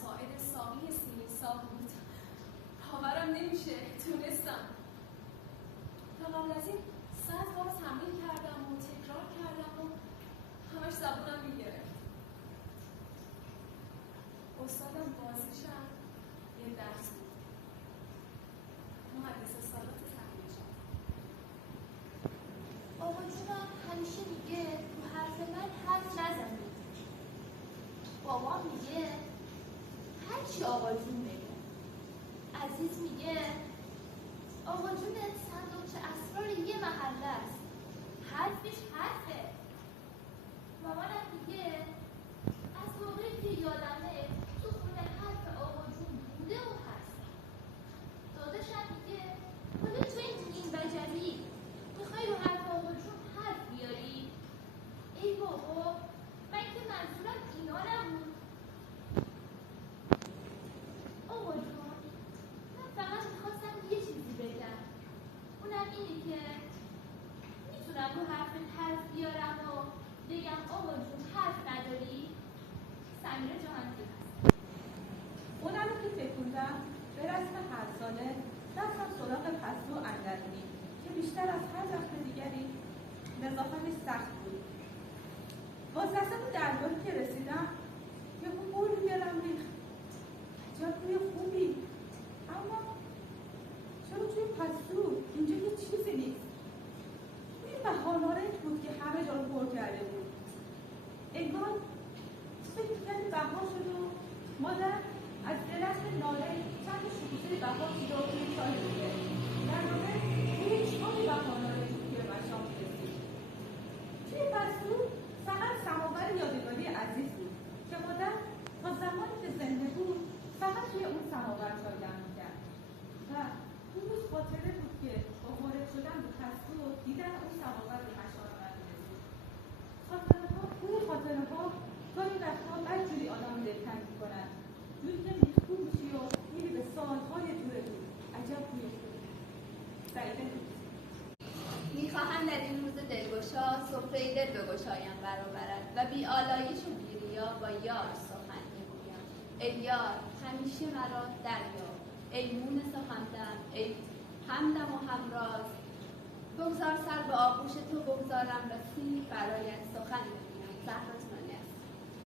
ساعد ساقی سیمین ساق بود. باورم نمیشه تونستم. تا قبل از این 100 بار تمرین کردم و تکرار کردم و همش زبونم میگرفت. استادم بازیشم یه درس بود. مهندس سالات تحلیل‌شد. آقا جونم همیشه میگه تو حرف من حرف نزنید. بابا میگه هرچی آقا جون بگه. عزیز میگه آقا جونت صندوقچه اسرار یه محله است. حرفش حرفه. مامانم میگه از موقعی که یادمه تو خونه حرف آقا جون بوده و هست. داداشم میگه حالا تو این بجلی میخوای رو حرف آقا جون حرف بیاری؟ ای بابا من که منظورم اینا نبود. آقا جون من فقط میخواستم یه چیزی بگم. اونم اینه که میتونم رو حرفت حرف بیارم و بگم آقا جون حرف نداری؟ سمیرا جهانگیر هست. اونم که تکوندم به رسم هر ساله رفتم سراغ پستو اندرونی که بیشتر از هر وقت دیگری نظافتش سخت بود. واسه درباری که رسیدم یه بوری دلم ریخت. عجب بوی خوبی، اما چرا توی پستو اینجا یه چیزی نیست؟ این بهارنارنج بود که همه جا رو پر کرده بود. انگار فکر کردی بهار شد و مادر از درخت نارنج چند شکوفه بهار چیده و توی چای میده. در واقع روی چای بهارنارنج بود که به مشام رسید. توی پستو فقط سماور یادگاری عزیز بود که مادر تا زمانی که زنده بود فقط توی اون سماور چای دم میکرد. و اون روز خاطره بود که با وارد شدن به پستو دیدن اون سماور به مشام من رسید. خاطره ها گاهی وقتها بدجوری آدم رو دلتنگ میکنن. جوری که میخکوب میشی و میری به سالهای دور بود. عجب بوی خوبی. سعیده میخواهم در این روز دلگشا سفره دل به گشایم برآورد و بی آلایش و بی ریا با یار سخن میگویم. ای یار همیشه مرا دریاب، ای مونس و همدم، ای همدم و همراز. بگذار سر به آغوش تو بگذارم رسید برایت سخن بگویم. زهرا